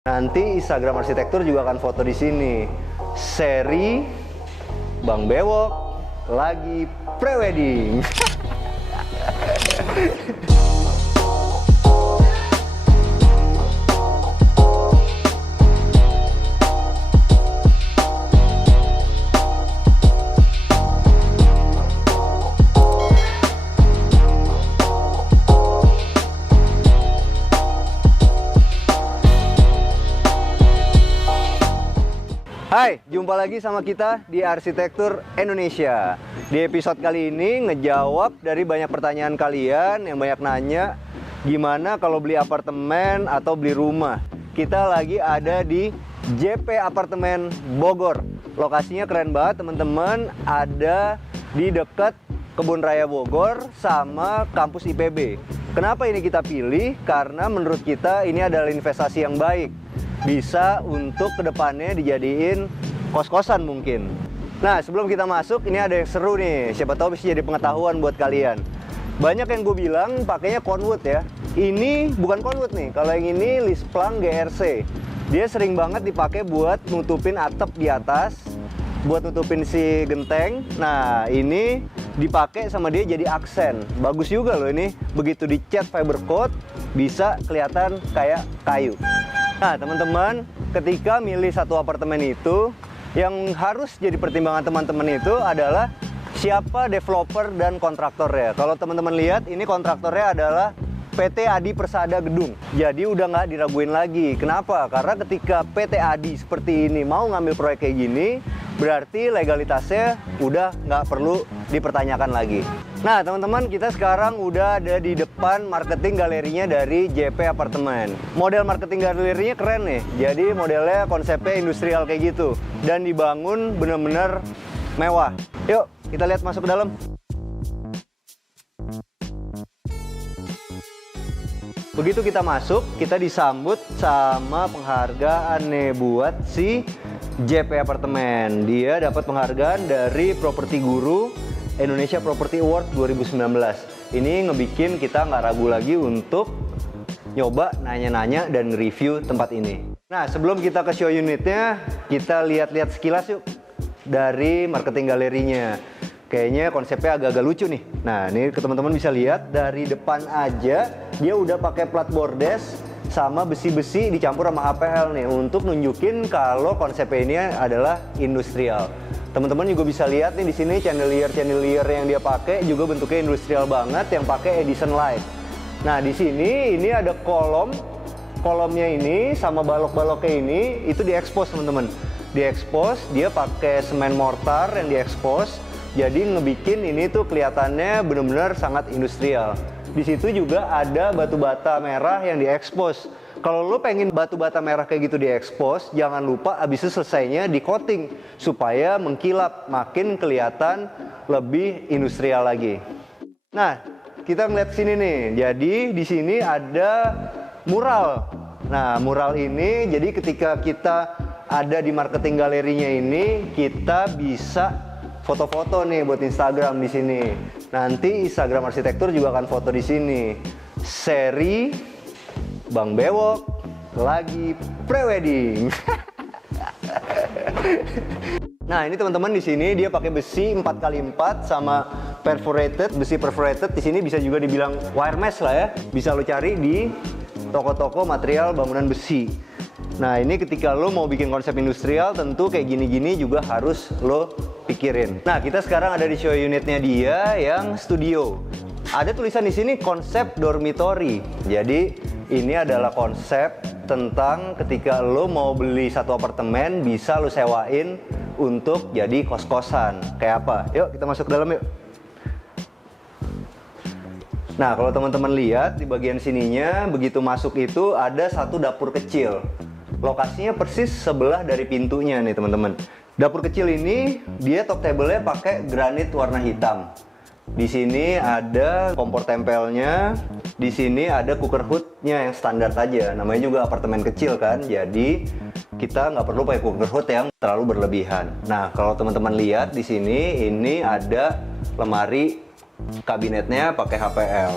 Nanti Instagram Arsitektur juga akan foto di sini. Seri Bang Bewok lagi prewedding. Hai, jumpa lagi sama kita di Arsitektur Indonesia. Di episode kali ini ngejawab dari banyak pertanyaan kalian yang banyak nanya gimana kalau beli apartemen atau beli rumah. Kita lagi ada di JP Apartemen Bogor. Lokasinya keren banget teman-teman, ada di dekat Kebun Raya Bogor sama kampus IPB. Kenapa ini kita pilih? Karena menurut kita ini adalah investasi yang baik. Bisa untuk kedepannya dijadiin kos-kosan mungkin. Nah, sebelum kita masuk, ini ada yang seru nih. Siapa tahu bisa jadi pengetahuan buat kalian. Banyak yang gue bilang pakainya Conwood ya. Ini bukan Conwood nih. Kalau yang ini Lisplang GRC. Dia sering banget dipakai buat nutupin atap di atas, buat nutupin si genteng. Nah, ini dipakai sama dia jadi aksen. Bagus juga loh ini. Begitu dicat fiber coat, bisa kelihatan kayak kayu. Nah teman-teman, ketika milih satu apartemen itu, yang harus jadi pertimbangan teman-teman itu adalah siapa developer dan kontraktornya. Kalau teman-teman lihat, ini kontraktornya adalah PT Adi Persada Gedung. Jadi udah nggak diraguin lagi. Kenapa? Karena ketika PT Adi seperti ini mau ngambil proyek kayak gini, berarti legalitasnya udah nggak perlu dipertanyakan lagi. Nah teman-teman, kita sekarang udah ada di depan marketing galerinya dari JP Apartemen. Model marketing galerinya keren nih. Jadi modelnya konsepnya industrial kayak gitu. Dan dibangun bener-bener mewah. Yuk kita lihat masuk ke dalam. Begitu kita masuk, kita disambut sama penghargaan nih buat si JP Apartemen. Dia dapat penghargaan dari Properti Guru Indonesia Property Award 2019. Ini ngebikin kita nggak ragu lagi untuk nyoba nanya-nanya dan review tempat ini. Nah, sebelum kita ke show unitnya, kita lihat-lihat sekilas yuk dari marketing galerinya. Kayaknya konsepnya agak-agak lucu nih. Nah, ini teman-teman bisa lihat dari depan aja dia udah pakai plat bordes sama besi-besi dicampur sama HPL nih untuk nunjukin kalau konsepnya ini adalah industrial. Teman-teman juga bisa lihat nih di sini chandelier yang dia pakai juga bentuknya industrial banget yang pakai Edison Light. Nah, di sini ini ada kolomnya ini sama balok-baloknya ini itu diekspos teman-teman. Diekspos, dia pakai semen mortar yang diekspos. Jadi ngebikin ini tuh kelihatannya benar-benar sangat industrial. Di situ juga ada batu bata merah yang diekspos. Kalau lo pengen batu bata merah kayak gitu diekspos, jangan lupa abis itu selesainya di coating supaya mengkilap, makin kelihatan lebih industrial lagi. Nah, kita ngeliat sini nih. Jadi di sini ada mural. Nah, mural ini jadi ketika kita ada di marketing galerinya ini, kita bisa foto-foto nih buat Instagram di sini. Nanti Instagram Arsitektur juga akan foto di sini. Seri Bang Bewok lagi prewedding. Nah, ini teman-teman di sini dia pakai besi 4x4 sama perforated, besi perforated. Di sini bisa juga dibilang wire mesh lah ya. Bisa lo cari di toko-toko material bangunan besi. Nah, ini ketika lo mau bikin konsep industrial tentu kayak gini-gini juga harus lo pikirin. Nah, kita sekarang ada di show unitnya dia yang studio. Ada tulisan di sini konsep dormitory. Jadi ini adalah konsep tentang ketika lo mau beli satu apartemen bisa lo sewain untuk jadi kos-kosan. Kayak apa? Yuk kita masuk ke dalam yuk. Nah, kalau teman-teman lihat di bagian sininya, begitu masuk itu ada satu dapur kecil. Lokasinya persis sebelah dari pintunya nih teman-teman. Dapur kecil ini dia top table-nya pakai granit warna hitam. Di sini ada kompor tempelnya. Di sini ada cooker hood-nya yang standar aja. Namanya juga apartemen kecil kan. Jadi kita nggak perlu pakai cooker hood yang terlalu berlebihan. Nah, kalau teman-teman lihat di sini ini ada lemari kabinetnya pakai HPL.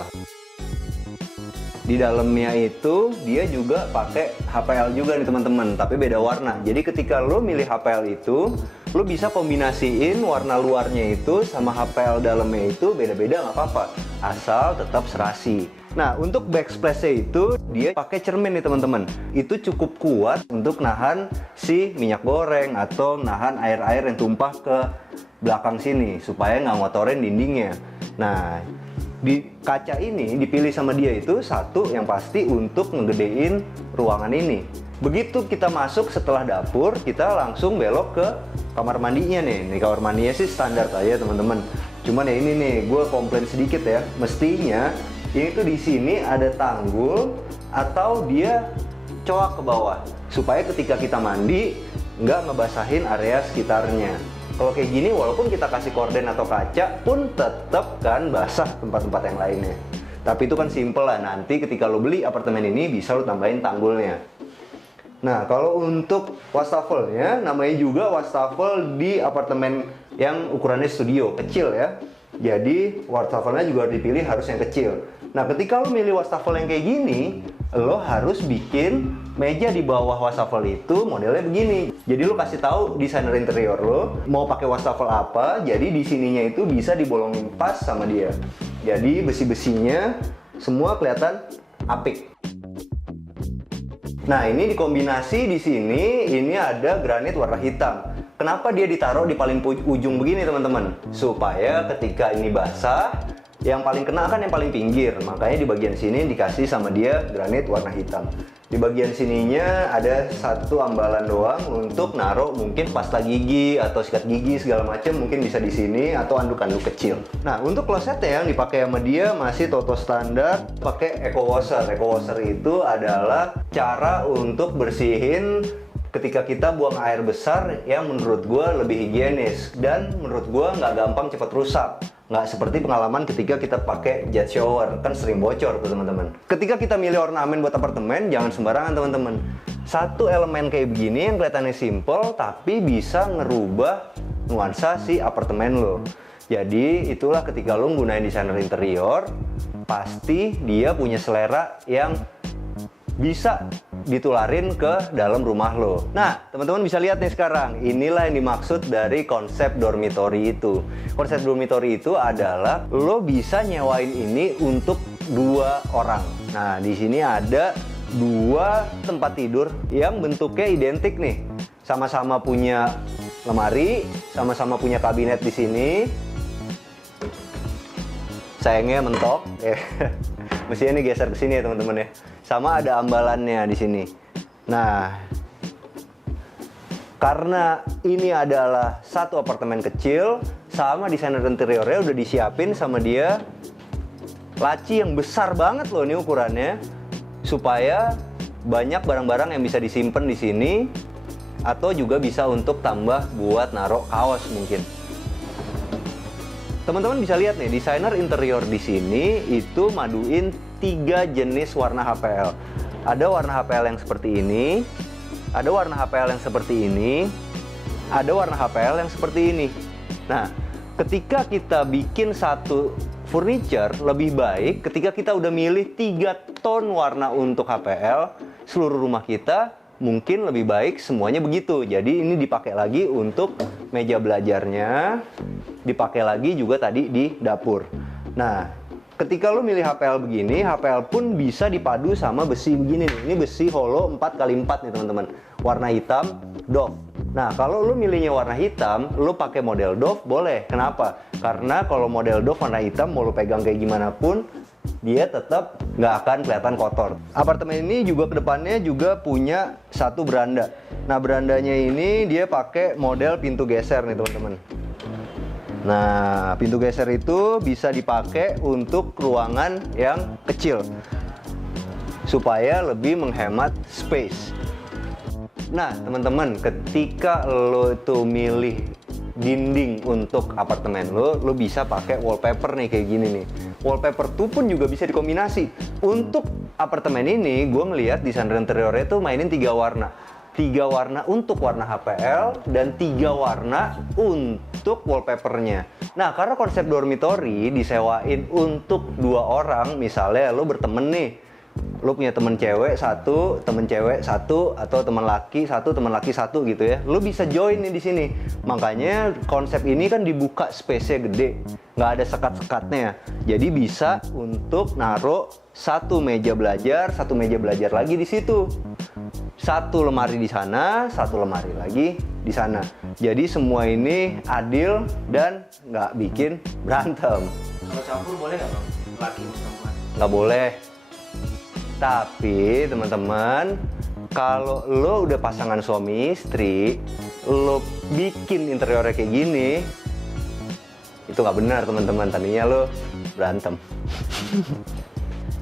Di dalamnya itu dia juga pakai HPL juga nih teman-teman, tapi beda warna. Jadi ketika lo milih HPL itu, lo bisa kombinasiin warna luarnya itu sama HPL dalamnya itu beda-beda nggak apa-apa, asal tetap serasi. Nah, untuk backsplash-nya itu dia pakai cermin nih teman-teman. Itu cukup kuat untuk nahan si minyak goreng atau nahan air-air yang tumpah ke belakang sini supaya nggak ngotorin dindingnya. Nah, di kaca ini dipilih sama dia itu satu yang pasti untuk ngegedein ruangan ini. Begitu kita masuk setelah dapur, kita langsung belok ke kamar mandinya nih. Nih kamar mandinya sih standar aja teman-teman. Cuman ya ini nih, gue komplain sedikit ya. Mestinya ini tuh di sini ada tanggul atau dia coak ke bawah supaya ketika kita mandi nggak ngebasahin area sekitarnya. Kalau kayak gini, walaupun kita kasih korden atau kaca pun tetap kan basah tempat-tempat yang lainnya. Tapi itu kan simple lah, nanti ketika lo beli apartemen ini bisa lo tambahin tanggulnya. Nah, kalau untuk wastafelnya, namanya juga wastafel di apartemen yang ukurannya studio, kecil ya. Jadi wastafelnya juga dipilih harus yang kecil. Nah, ketika lo milih wastafel yang kayak gini, lo harus bikin meja di bawah wastafel itu modelnya begini. Jadi lo kasih tahu desainer interior lo mau pakai wastafel apa, jadi di sininya itu bisa dibolongin pas sama dia. Jadi besi-besinya semua kelihatan apik. Nah, ini dikombinasi di sini, ini ada granit warna hitam. Kenapa dia ditaruh di paling ujung begini teman-teman? Supaya ketika ini basah, yang paling kena kan yang paling pinggir, makanya di bagian sini dikasih sama dia granit warna hitam. Di bagian sininya ada satu ambalan doang untuk naruh mungkin pasta gigi atau sikat gigi segala macam, mungkin bisa di sini atau anduk-anduk kecil. Nah, untuk klosetnya yang dipakai sama dia masih Toto standar, pakai eco washer. Eco washer itu adalah cara untuk bersihin ketika kita buang air besar yang menurut gue lebih higienis dan menurut gue nggak gampang cepat rusak. Nggak seperti pengalaman ketika kita pakai jet shower, kan sering bocor tuh teman-teman. Ketika kita milih ornamen buat apartemen, jangan sembarangan teman-teman. Satu elemen kayak begini yang kelihatannya simple tapi bisa ngerubah nuansa si apartemen lo. Jadi itulah ketika lo gunain desainer interior, pasti dia punya selera yang bisa ditularin ke dalam rumah lo. Nah, teman-teman bisa lihat nih sekarang, inilah yang dimaksud dari konsep dormitory itu. Konsep dormitory itu adalah lo bisa nyewain ini untuk 2 orang. Nah, di sini ada 2 tempat tidur yang bentuknya identik nih. Sama-sama punya lemari, sama-sama punya kabinet di sini. Sayangnya mentok. Mestinya ini geser ke sini ya teman-teman ya. Sama ada ambalannya di sini. Nah, karena ini adalah satu apartemen kecil, sama desainer interiornya udah disiapin sama dia laci yang besar banget loh ini ukurannya, supaya banyak barang-barang yang bisa disimpan di sini atau juga bisa untuk tambah buat naruh kaos mungkin. Teman-teman bisa lihat nih, desainer interior di sini itu maduin 3 jenis warna HPL. Ada warna HPL yang seperti ini, ada warna HPL yang seperti ini, ada warna HPL yang seperti ini. Nah, ketika kita bikin satu furniture, lebih baik ketika kita udah milih 3 tone warna untuk HPL, seluruh rumah kita mungkin lebih baik semuanya begitu. Jadi ini dipakai lagi untuk meja belajarnya, dipakai lagi juga tadi di dapur. Nah, ketika lo milih HPL begini, HPL pun bisa dipadu sama besi begini nih. Ini besi holo 4x4 nih teman-teman. Warna hitam, doff. Nah, kalau lo milihnya warna hitam, lo pakai model doff boleh. Kenapa? Karena kalau model doff warna hitam, mau lo pegang kayak gimana pun, dia tetap nggak akan kelihatan kotor. Apartemen ini juga kedepannya juga punya satu beranda. Nah, berandanya ini dia pakai model pintu geser nih teman-teman. Nah, pintu geser itu bisa dipakai untuk ruangan yang kecil supaya lebih menghemat space. Nah, teman-teman, ketika lo tuh milih dinding untuk apartemen lo bisa pakai wallpaper nih kayak gini nih. Wallpaper tuh pun juga bisa dikombinasi. Untuk apartemen ini, gue ngeliat desainer interiornya tuh mainin 3 warna. 3 warna untuk warna HPL dan 3 warna untuk wallpapernya. Nah, karena konsep dormitory disewain untuk 2 orang, misalnya lo bertemen nih, Lo punya temen cewek satu, temen cewek satu, atau teman laki satu gitu ya. Lo bisa join nih di sini. Makanya konsep ini kan dibuka space-nya gede, nggak ada sekat-sekatnya. Jadi bisa untuk naruh satu meja belajar lagi di situ. Satu lemari di sana, satu lemari lagi di sana. Jadi semua ini adil dan nggak bikin berantem. Kalau campur boleh nggak bang? Laki sama perempuan? Nggak boleh. Tapi teman-teman, kalau lo udah pasangan suami istri, lo bikin interiornya kayak gini, itu nggak benar teman-teman. Tadinya lo berantem.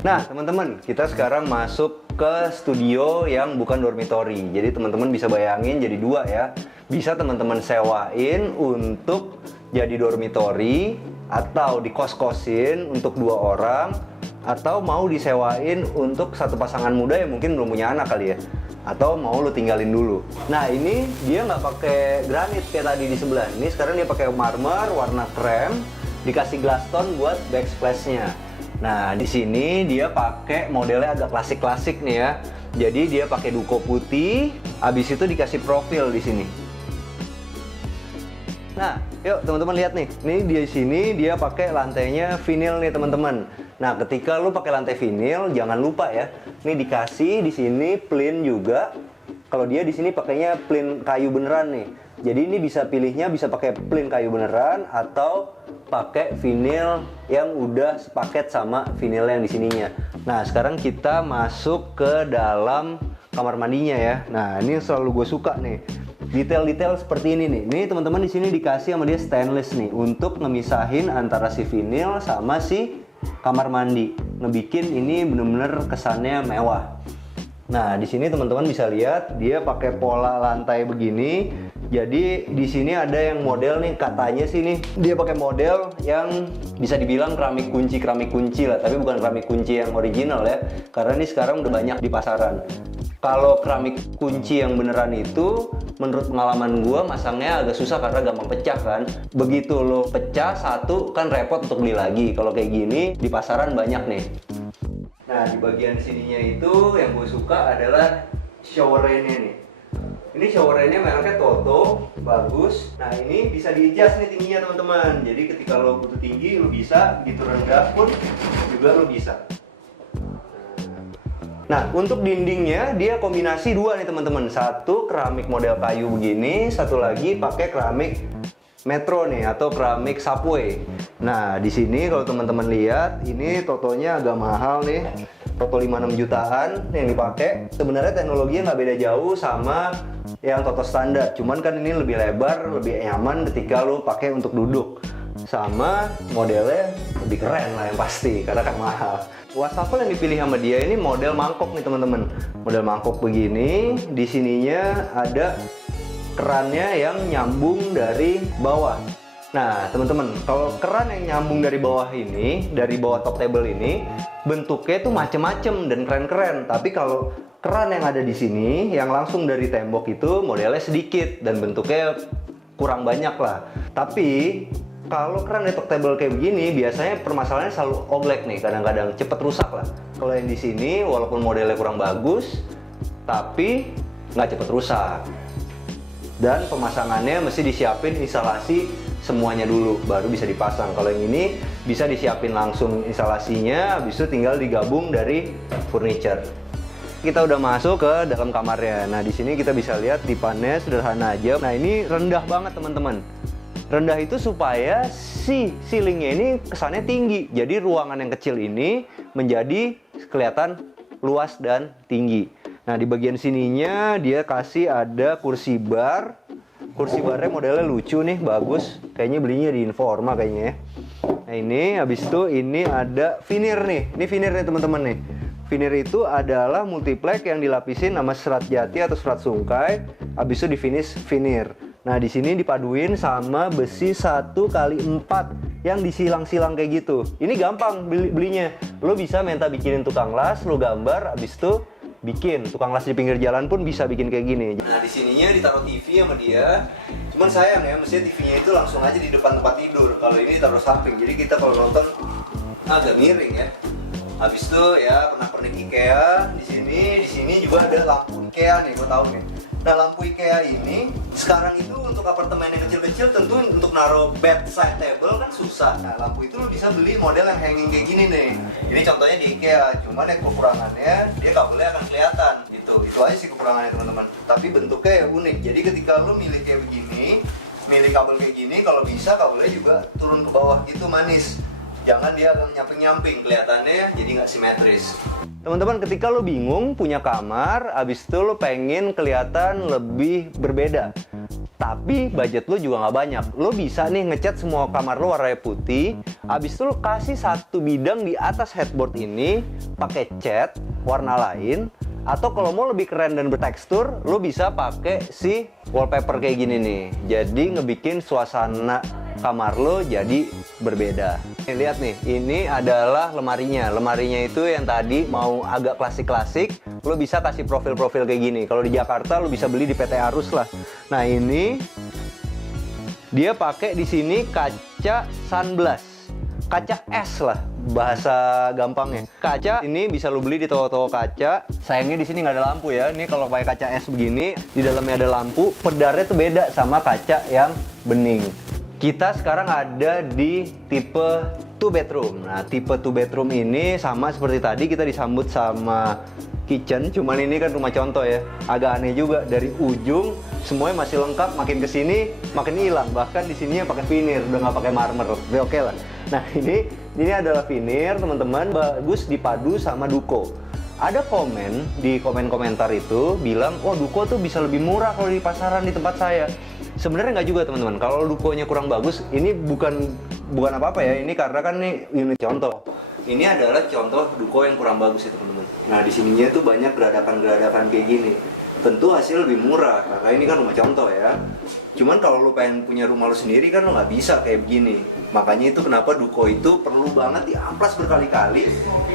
Nah teman-teman, kita sekarang masuk ke studio yang bukan dormitory. Jadi teman-teman bisa bayangin jadi dua ya. Bisa teman-teman sewain untuk jadi dormitory, atau dikos-kosin untuk 2 orang, atau mau disewain untuk satu pasangan muda yang mungkin belum punya anak kali ya, atau mau lu tinggalin dulu. Nah ini dia nggak pakai granit kayak tadi di sebelah. Ini sekarang dia pakai marmer warna krem, dikasih glass tone buat backsplash-nya. Nah di sini dia pakai modelnya agak klasik-klasik nih ya. Jadi dia pakai duko putih, habis itu dikasih profil di sini. Nah, yuk teman-teman lihat nih. Ini di sini dia pakai lantainya vinil nih teman-teman. Nah, ketika lu pakai lantai vinil, jangan lupa ya. Ini dikasih di sini plain juga. Kalau dia di sini pakainya plain kayu beneran nih. Jadi ini bisa pilihnya bisa pakai plain kayu beneran atau pakai vinil yang udah sepaket sama vinil yang di sininya. Nah, sekarang kita masuk ke dalam kamar mandinya ya. Nah, ini selalu gue suka nih. Detail-detail seperti ini nih. Ini teman-teman di sini dikasih sama dia stainless nih untuk ngemisahin antara si vinil sama si kamar mandi. Ngebikin ini bener-bener kesannya mewah. Nah, di sini teman-teman bisa lihat dia pakai pola lantai begini. Jadi di sini ada yang model nih, katanya sih nih dia pakai model yang bisa dibilang keramik kunci lah, tapi bukan keramik kunci yang original ya. Karena ini sekarang udah banyak di pasaran. Kalau keramik kunci yang beneran itu, menurut pengalaman gue masangnya agak susah karena gampang pecah kan. Begitu lo pecah satu kan repot untuk beli lagi. Kalau kayak gini di pasaran banyak nih. Nah di bagian sininya itu yang gue suka adalah shower rainnya nih. Ini shower rainnya mereknya Toto, bagus. Nah ini bisa di-adjust nih tingginya teman-teman. Jadi ketika lo butuh tinggi lo bisa, gitu rendah pun juga lo bisa. Nah, untuk dindingnya dia kombinasi 2 nih teman-teman. Satu keramik model kayu begini, satu lagi pakai keramik metro nih atau keramik subway. Nah, di sini kalau teman-teman lihat, ini Totonya agak mahal nih. Toto 56 jutaan yang dipakai. Sebenarnya teknologinya nggak beda jauh sama yang Toto standar. Cuman kan ini lebih lebar, lebih nyaman ketika lo pakai untuk duduk. Sama modelnya lebih keren lah yang pasti, karena kan mahal. Wastafel yang dipilih sama dia ini model mangkok nih teman-teman. Model mangkok begini, di sininya ada kerannya yang nyambung dari bawah. Nah teman-teman, kalau keran yang nyambung dari bawah ini, dari bawah top table ini, bentuknya tuh macem-macem dan keren-keren. Tapi kalau keran yang ada di sini, yang langsung dari tembok itu modelnya sedikit dan bentuknya kurang banyak lah. Tapi kalau keran dari top table kayak begini, biasanya permasalahannya selalu oglek nih, kadang-kadang cepet rusak lah. Kalau yang di sini, walaupun modelnya kurang bagus, tapi nggak cepet rusak. Dan pemasangannya mesti disiapin instalasi semuanya dulu, baru bisa dipasang. Kalau yang ini bisa disiapin langsung instalasinya, habis itu tinggal digabung dari furniture. Kita udah masuk ke dalam kamarnya. Nah di sini kita bisa lihat dipannya sederhana aja. Nah ini rendah banget teman-teman. Rendah itu supaya si ceilingnya ini kesannya tinggi. Jadi ruangan yang kecil ini menjadi kelihatan luas dan tinggi. Nah di bagian sininya dia kasih ada kursi bar. Kursi barnya modelnya lucu nih, bagus. Kayaknya belinya di Informa kayaknya ya. Nah ini habis itu ini ada veneer nih. Ini veneer nih teman-teman nih. Veneer itu adalah multiplex yang dilapisin sama serat jati atau serat sungkai. Habis itu di finish veneer. Nah di sini dipaduin sama besi 1x4 yang disilang-silang kayak gitu. Ini gampang belinya. Lo bisa minta bikinin tukang las, lo gambar, habis itu bikin. Tukang las di pinggir jalan pun bisa bikin kayak gini. Nah di sininya ditaruh TV sama dia. Cuman sayang ya, mestinya TV-nya itu langsung aja di depan tempat tidur. Kalau ini taruh samping, jadi kita kalau nonton agak miring ya. Habis itu ya pernak-pernik IKEA di sini juga ada lampu IKEA nih, gue tahu nih. Nah, lampu IKEA ini sekarang itu untuk apartemen yang kecil-kecil tentu untuk naruh bedside table kan susah. Nah, lampu itu lo bisa beli model yang hanging kayak gini nih. Ini contohnya di IKEA, cuman yang kekurangannya dia kabelnya akan kelihatan gitu. Itu aja sih kekurangannya teman-teman. Tapi bentuknya ya unik. Jadi ketika lo milih kayak begini, milih kabel kayak gini, kalau bisa kabelnya juga turun ke bawah gitu manis. Jangan dia akan nyamping-nyamping, kelihatannya jadi nggak simetris. Teman-teman, ketika lo bingung punya kamar, abis itu lo pengen kelihatan lebih berbeda, tapi budget lo juga nggak banyak, lo bisa nih ngecat semua kamar lo warnanya putih, abis itu lo kasih satu bidang di atas headboard ini pakai cat warna lain, atau kalau mau lebih keren dan bertekstur, lo bisa pakai si wallpaper kayak gini nih. Jadi ngebikin suasana kamar lo jadi berbeda. Nih, lihat nih, ini adalah lemarinya. Lemarinya itu yang tadi mau agak klasik-klasik, lo bisa kasih profil-profil kayak gini. Kalau di Jakarta lo bisa beli di PT Arus lah. Nah, ini dia pakai di sini kaca sunblast. Kaca es lah bahasa gampangnya. Kaca ini bisa lo beli di toko-toko kaca. Sayangnya di sini nggak ada lampu ya. Ini kalau pakai kaca es begini, di dalamnya ada lampu. Pedarnya tuh beda sama kaca yang bening. Kita sekarang ada di tipe 2 bedroom. Nah, tipe 2 bedroom ini sama seperti tadi kita disambut sama kitchen, cuman ini kan rumah contoh ya. Agak aneh juga, dari ujung semuanya masih lengkap, makin kesini makin hilang. Bahkan di sini pakai veneer, udah nggak pakai marmer. Udah oke lah. Nah, ini adalah veneer, teman-teman, bagus dipadu sama Duko. Ada komen di komen-komentar itu bilang, "Oh, Duko tuh bisa lebih murah kalau di pasaran di tempat saya." Sebenarnya nggak juga teman-teman. Kalau Dukonya kurang bagus, ini bukan apa-apa ya. Ini karena kan nih unit contoh. Ini adalah contoh Duko yang kurang bagus ya teman-teman. Nah, di sininya tuh banyak geradakan-geradakan kayak gini. Tentu hasil lebih murah karena ini kan rumah contoh ya. Cuman kalau lo pengen punya rumah lo sendiri kan lo nggak bisa kayak begini. Makanya itu kenapa Duko itu perlu banget diamplas berkali-kali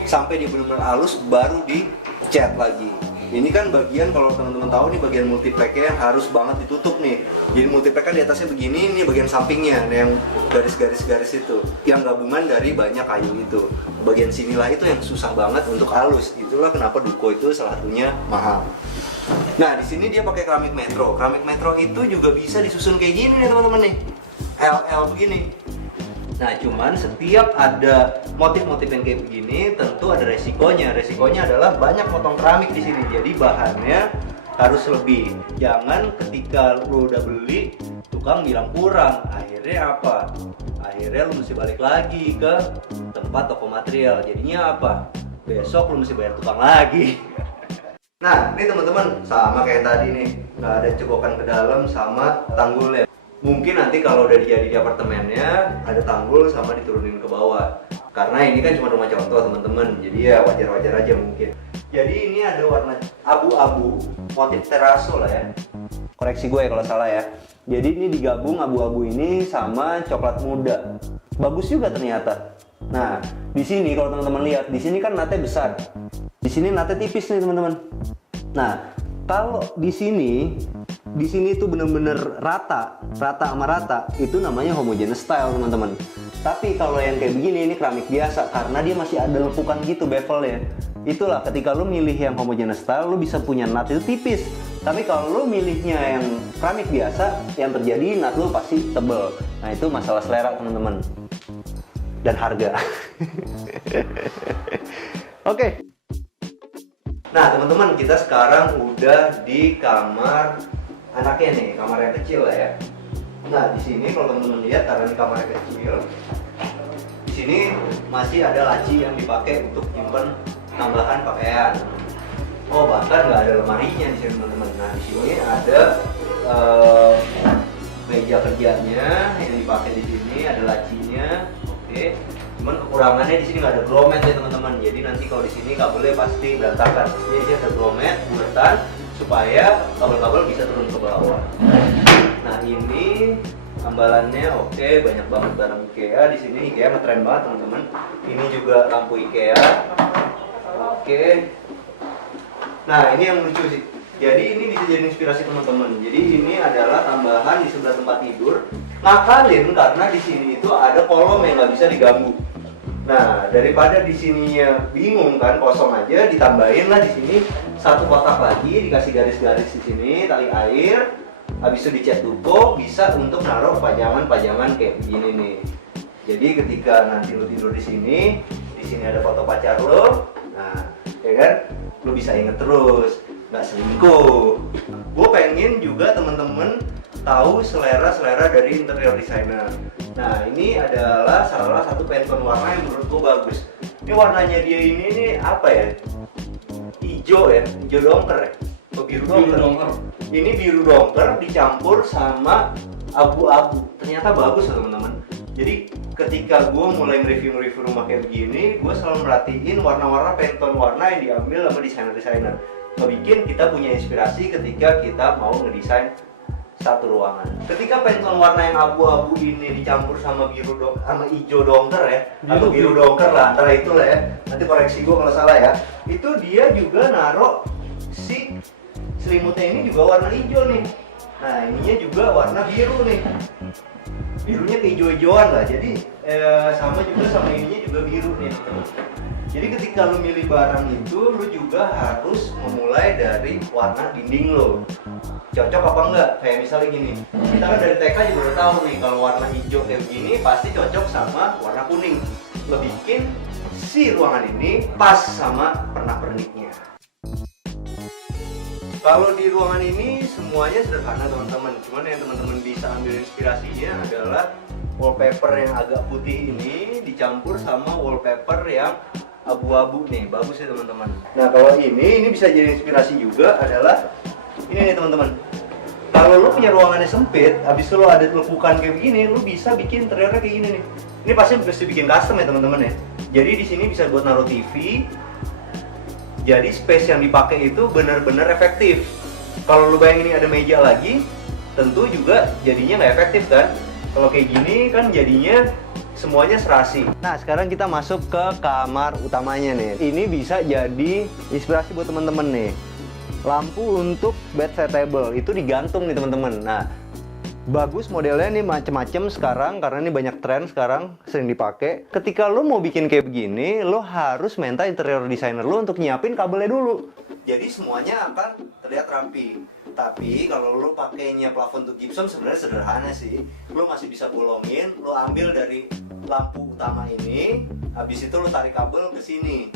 sampai dia benar-benar halus baru dicat lagi. Ini kan bagian, kalau teman-teman tahu nih, bagian multipleknya yang harus banget ditutup nih. Jadi multiplek kan di atasnya begini, ini bagian sampingnya, yang garis-garis itu, yang gabungan dari banyak kayu itu. Bagian sinilah itu yang susah banget untuk halus. Itulah kenapa Duko itu salah satunya mahal. Nah, di sini dia pakai keramik metro. Keramik metro itu juga bisa disusun kayak gini nih teman-teman nih, LL begini. Nah, cuman setiap ada motif-motif yang kayak begini tentu ada resikonya. Resikonya adalah banyak potong keramik di sini. Jadi bahannya harus lebih. Jangan ketika lu udah beli tukang bilang kurang. Akhirnya apa? Akhirnya lu mesti balik lagi ke tempat toko material. Jadinya apa? Besok lu mesti bayar tukang lagi. Nah, ini teman-teman sama kayak tadi nih. Nggak ada cekokan ke dalam sama tanggulnya. Mungkin nanti kalau udah jadi di apartemennya ada tanggul sama diturunin ke bawah. Karena ini kan cuma rumah contoh teman-teman, jadi ya wajar-wajar aja mungkin. Jadi ini ada warna abu-abu, motif teraso lah ya. Koreksi gue ya kalau salah ya. Jadi ini digabung abu-abu ini sama coklat muda. Bagus juga ternyata. Nah, di sini kalau teman-teman lihat, di sini kan natnya besar. Di sini natnya tipis nih teman-teman. Nah, kalau di sini itu bener-bener rata sama rata, itu namanya homogeneous style teman-teman. Tapi kalau yang kayak begini, ini keramik biasa karena dia masih ada lepukan gitu bevelnya. Itulah ketika lo milih yang homogeneous style, lo bisa punya nut itu tipis. Tapi kalau lo milihnya yang keramik biasa, yang terjadi nut lo pasti tebel. Nah, itu masalah selera teman-teman dan harga. Oke. Nah, teman-teman, kita sekarang udah di kamar anaknya nih, kamar yang kecil lah ya. Nah, di sini kalau teman-teman lihat, karena ini kamar yang kecil, di sini masih ada laci yang dipakai untuk nyimpen tambahan pakaian. Oh, bahkan nggak ada lemarinya di sini teman-teman. Nah, di sini ada meja kerjanya yang dipakai di sini, ada lacinya. Oke. Cuman kekurangannya di sini nggak ada grommet ya teman-teman. Jadi nanti kalau di sini kabelnya pasti berantakan. Jadi dia ada grommet buatan supaya kabel-kabel bisa turun ke bawah. Nah, ini tambalannya oke, banyak banget barang IKEA di sini. IKEA ngetren banget teman-teman. Ini juga lampu IKEA. Oke. Nah, ini yang lucu sih. Jadi ini bisa jadi inspirasi teman-teman. Jadi ini adalah tambahan di sebelah tempat tidur. Ngakalin karena di sini itu ada kolom yang nggak bisa diganggu. Nah, daripada di sininya bingung kan, kosong aja, ditambahin lah di sini satu kotak lagi, dikasih garis-garis di sini, tali air, habis itu dicat duko, bisa untuk naruh pajangan-pajangan kayak begini nih. Jadi ketika nanti lo tidur di sini ada foto pacar lo, nah, ya kan, lo bisa inget terus, nggak selingkuh. Gue pengen juga temen-temen tahu selera dari interior designer. Nah, ini adalah salah satu Pantone warna yang menurut gue bagus. Ini warnanya dia ini nih apa ya? Hijau ya, hijau dongker ya? Atau biru dongker. Ini biru dongker dicampur sama abu-abu. Ternyata bagus ya teman-teman. Jadi ketika gue mulai review rumah kayak begini, gue selalu merhatiin warna-warna Pantone warna yang diambil sama desainer-desainer. Ngebikin kita punya inspirasi ketika kita mau ngedesain satu ruangan. Ketika Pantone warna yang abu-abu ini dicampur sama sama hijau dongker ya, atau biru dongker lah, antara itulah ya. Nanti koreksi gue kalau salah ya. Itu dia juga naruh si selimutnya ini juga warna hijau nih. Nah, ininya juga warna biru nih. Birunya kehijau-hijauan lah. Jadi sama juga sama ininya juga biru nih. Jadi ketika lu milih barang itu, lu juga harus memulai dari warna dinding lo. Cocok apa enggak? Kayak misalnya gini, kita kan dari TK juga udah tahu nih kalau warna hijau kayak begini pasti cocok sama warna kuning. Lo bikin si ruangan ini pas sama pernak-perniknya. Kalau di ruangan ini semuanya sederhana teman-teman. Cuman yang teman-teman bisa ambil inspirasinya adalah wallpaper yang agak putih ini dicampur sama wallpaper yang abu-abu nih. Bagus ya teman-teman. Nah, kalau ini bisa jadi inspirasi juga adalah ini nih teman-teman. Kalau lo punya ruangannya sempit, habis itu lo ada lekukan kayak begini, lo bisa bikin interiornya kayak gini nih. Ini pasti bisa bikin custom ya teman-teman ya. Jadi di sini bisa buat naruh TV. Jadi space yang dipakai itu benar-benar efektif. Kalau lo bayangin ini ada meja lagi, tentu juga jadinya nggak efektif kan. Kalau kayak gini kan jadinya semuanya serasi. Nah, sekarang kita masuk ke kamar utamanya nih. Ini bisa jadi inspirasi buat teman-teman nih. Lampu untuk bedside table itu digantung nih teman-teman. Nah, bagus modelnya nih macem-macem sekarang karena ini banyak tren sekarang sering dipakai. Ketika lo mau bikin kayak begini, lo harus minta interior designer lo untuk nyiapin kabelnya dulu. Jadi semuanya akan terlihat rapi. Tapi kalau lo pakainya plafon untuk gypsum sebenarnya sederhana sih. Lo masih bisa bolongin, lo ambil dari lampu utama ini, habis itu lo tarik kabel ke sini.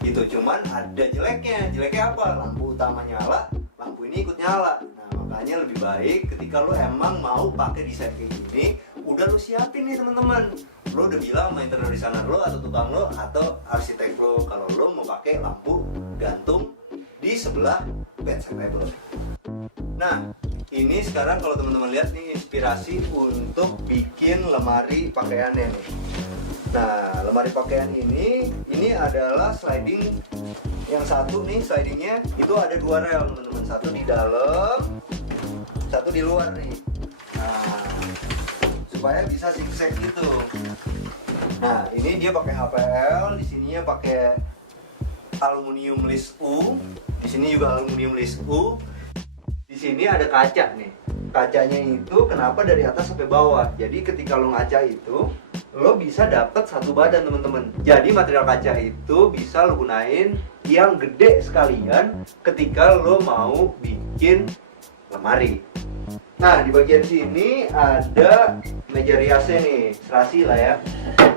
Gitu, cuman ada jeleknya apa? Lampu utama nyala, lampu ini ikut nyala. Nah, makanya lebih baik ketika lo emang mau pakai desain kayak gini, udah lo siapin nih teman-teman. Lo udah bilang sama interior designer lo atau tukang lo atau arsitek lo kalau lo mau pakai lampu gantung di sebelah bedside table. Nah, ini sekarang kalau teman-teman lihat nih inspirasi untuk bikin lemari pakaiannya nih. Nah, lemari pakaian ini adalah sliding. Yang satu nih slidingnya itu ada dua rel teman-teman, satu di dalam, satu di luar nih. Nah, supaya bisa zigzag gitu. Nah, ini dia pakai HPL, di sininya pakai aluminium list U, di sini juga aluminium list U. Di sini ada kaca nih. Kacanya itu kenapa dari atas sampai bawah? Jadi ketika lo ngaca itu, lo bisa dapat satu badan teman-teman. Jadi material kaca itu bisa lo gunain yang gede sekalian ketika lo mau bikin lemari. Nah, di bagian sini ada meja riasnya nih, serasi lah ya.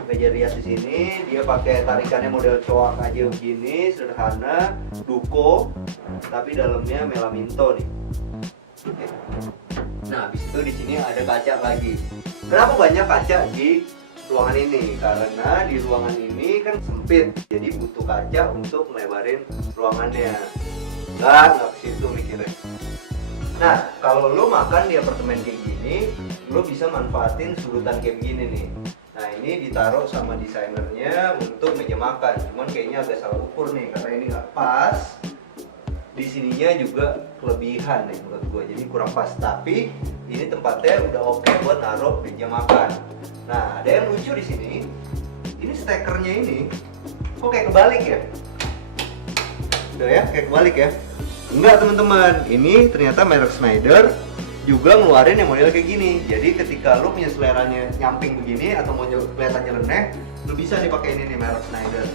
Meja rias di sini dia pakai tarikannya model coak aja begini, sederhana, duko, tapi dalamnya melaminto nih. Oke. Nah, habis itu di sini ada kaca lagi. Kenapa banyak kaca di ruangan ini? Karena di ruangan ini kan sempit, jadi butuh kaca untuk melebarin ruangannya. Nggak ke situ mikirnya. Nah, kalau lo makan di apartemen kayak gini, lo bisa manfaatin sudutan kayak begini nih. Nah, ini ditaruh sama desainernya untuk meja makan. Cuman kayaknya agak salah ukur nih, karena ini nggak pas. Di sininya juga kelebihan nih menurut gue, jadi kurang pas. Tapi ini tempatnya udah oke buat naruh meja makan. Nah, ada yang lucu di sini. Ini stekernya ini kok kayak kebalik ya? Udah ya, kayak kebalik ya? Enggak teman-teman, ini ternyata merek Schneider juga ngeluarin yang model kayak gini. Jadi ketika lo punya seleranya nyamping begini atau mau kelihatan nyeleneh, Lu bisa nih pakai ini nih merek Schneider.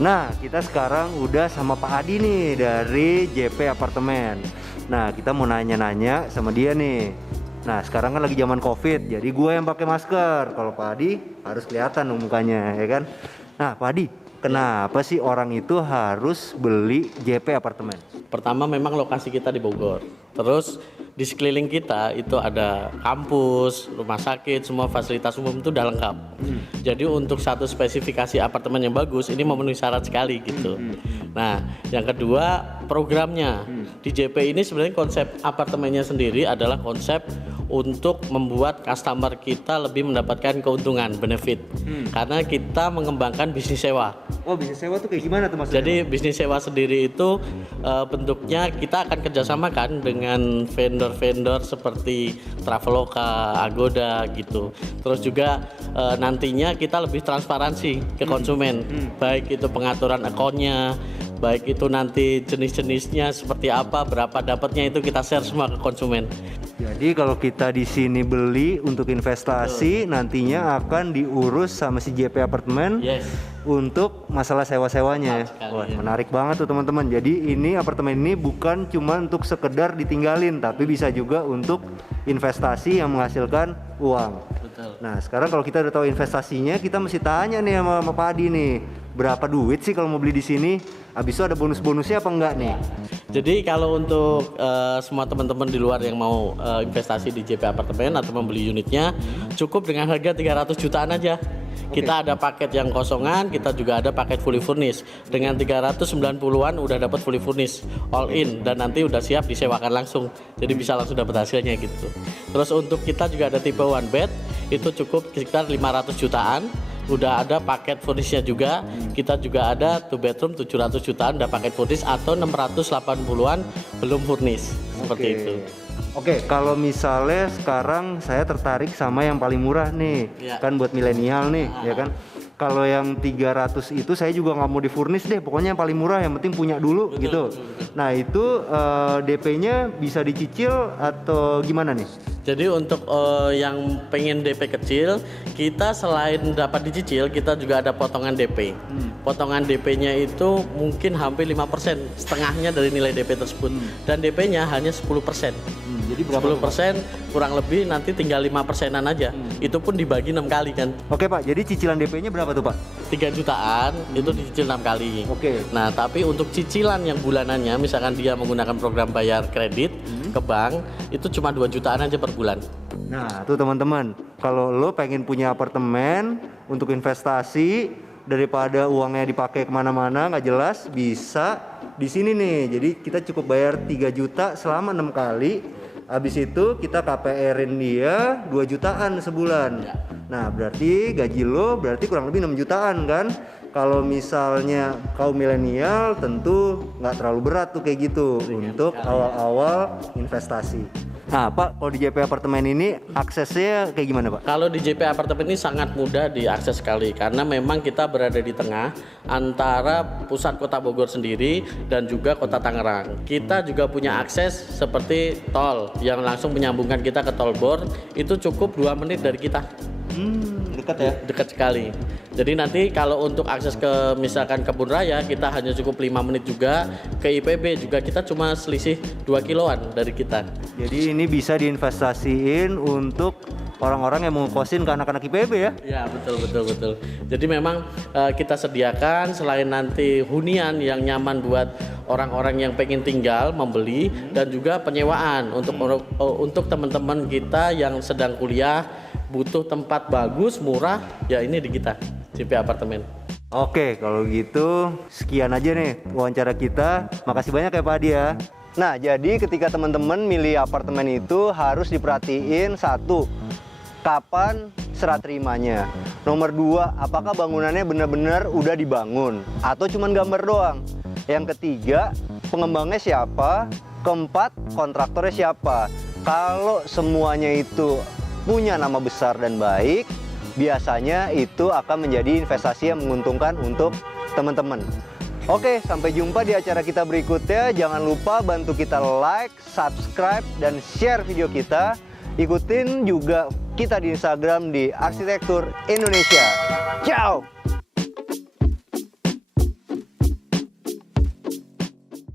Nah, kita sekarang udah sama Pak Adi nih dari JP Apartemen. Nah, kita mau nanya-nanya sama dia nih. Nah, sekarang kan lagi zaman Covid, jadi gue yang pakai masker. Kalau Pak Adi harus kelihatan dong mukanya, ya kan? Nah, Pak Adi, kenapa sih orang itu harus beli JP Apartemen? Pertama memang lokasi kita di Bogor. Terus di sekeliling kita itu ada kampus, rumah sakit, semua fasilitas umum itu udah lengkap. Jadi untuk satu spesifikasi apartemen yang bagus ini memenuhi syarat sekali gitu. Nah, yang kedua programnya. Di JP ini sebenarnya konsep apartemennya sendiri adalah konsep untuk membuat customer kita lebih mendapatkan keuntungan, benefit. Karena kita mengembangkan bisnis sewa. Oh, bisnis sewa tuh kayak gimana tuh maksudnya? Jadi bisnis sewa sendiri itu bentuknya kita akan kerjasamakan dengan vendor-vendor seperti Traveloka, Agoda gitu. Terus juga nantinya kita lebih transparansi ke konsumen, baik itu pengaturan akunnya, baik itu nanti jenis-jenisnya seperti apa, berapa dapatnya itu kita share semua ke konsumen. Jadi kalau kita di sini beli untuk investasi, nantinya akan diurus sama si JP Apartemen. Yes. Untuk masalah sewa-sewanya. Wah, ya. menarik banget tuh teman-teman. Jadi ini apartemen ini bukan cuma untuk sekedar ditinggalin, tapi bisa juga untuk investasi yang menghasilkan uang. Betul. Nah, sekarang kalau kita udah tahu investasinya, kita mesti tanya nih sama Pak Adi nih, berapa duit sih kalau mau beli di sini? Habis itu ada bonus-bonusnya apa enggak nih? Jadi kalau untuk semua teman-teman di luar yang mau investasi di JP Apartemen atau membeli unitnya, cukup dengan harga 300 jutaan aja. Kita ada paket yang kosongan, kita juga ada paket fully furnished. Dengan 390-an udah dapat fully furnished, all in, dan nanti udah siap disewakan langsung. Jadi bisa langsung dapat hasilnya gitu. Terus untuk kita juga ada tipe one bed, itu cukup sekitar 500 jutaan. Udah ada paket furnishnya juga. Kita juga ada 2 bedroom 700 jutaan udah paket furnish, atau 680-an belum furnish. Seperti itu. Oke, kalau misalnya sekarang saya tertarik sama yang paling murah nih, Ya. kan buat milenial nih, ya kan? Kalau yang 300 itu saya juga nggak mau di-furnish deh, pokoknya yang paling murah, yang penting punya dulu gitu. Nah itu DP-nya bisa dicicil atau gimana nih? Jadi untuk yang pengen DP kecil, kita selain dapat dicicil, kita juga ada potongan DP. Potongan DP-nya itu mungkin hampir 5%, setengahnya dari nilai DP tersebut. Dan DP-nya hanya 10%. Jadi berapa? 10% kurang lebih nanti tinggal 5%-an aja. Itu pun dibagi 6 kali kan. Oke Pak, jadi cicilan DP-nya berapa tuh Pak? 3 jutaan itu dicicil 6 kali. Oke. Nah, tapi untuk cicilan yang bulanannya, misalkan dia menggunakan program bayar kredit ke bank, itu cuma 2 jutaan aja per bulan. Nah tuh teman-teman, kalau lo pengen punya apartemen untuk investasi, daripada uangnya dipakai kemana-mana nggak jelas, bisa di sini nih. Jadi kita cukup bayar 3 juta selama 6 kali. Habis itu kita KPR-in dia 2 jutaan sebulan. Nah berarti gaji lo berarti kurang lebih 6 jutaan kan. Kalau misalnya kaum milenial tentu nggak terlalu berat tuh kayak gitu untuk awal-awal investasi. Nah Pak, kalau di JP Apartemen ini aksesnya kayak gimana Pak? Kalau di JP Apartemen ini sangat mudah diakses sekali, karena memang kita berada di tengah antara pusat kota Bogor sendiri dan juga kota Tangerang. Kita juga punya akses seperti tol yang langsung menyambungkan kita ke tol Bor, itu cukup 2 menit dari kita. Dekat ya? Dekat sekali. Jadi nanti kalau untuk akses ke misalkan Kebun Raya, kita hanya cukup 5 menit juga. Ke IPB juga kita cuma selisih 2 kiloan dari kita. Jadi ini bisa diinvestasiin untuk orang-orang yang mau kosin ke anak-anak IPB ya? Ya betul. Jadi memang kita sediakan selain nanti hunian yang nyaman buat orang-orang yang pengen tinggal membeli, dan juga penyewaan untuk teman-teman kita yang sedang kuliah butuh tempat bagus murah, ya ini di kita JP Apartemen. Oke, kalau gitu sekian aja nih wawancara kita. Makasih banyak ya Pak Adi ya. Nah, jadi ketika teman-teman milih apartemen itu harus diperhatiin, 1, kapan serah terimanya. Nomor 2, apakah bangunannya benar-benar udah dibangun atau cuman gambar doang. Yang ketiga, pengembangnya siapa. Keempat, kontraktornya siapa. Kalau semuanya itu punya nama besar dan baik, biasanya itu akan menjadi investasi yang menguntungkan untuk teman-teman. Oke, sampai jumpa di acara kita berikutnya. Jangan lupa bantu kita like, subscribe, dan share video kita. Ikutin juga kita di Instagram di Arsitektur Indonesia. Ciao.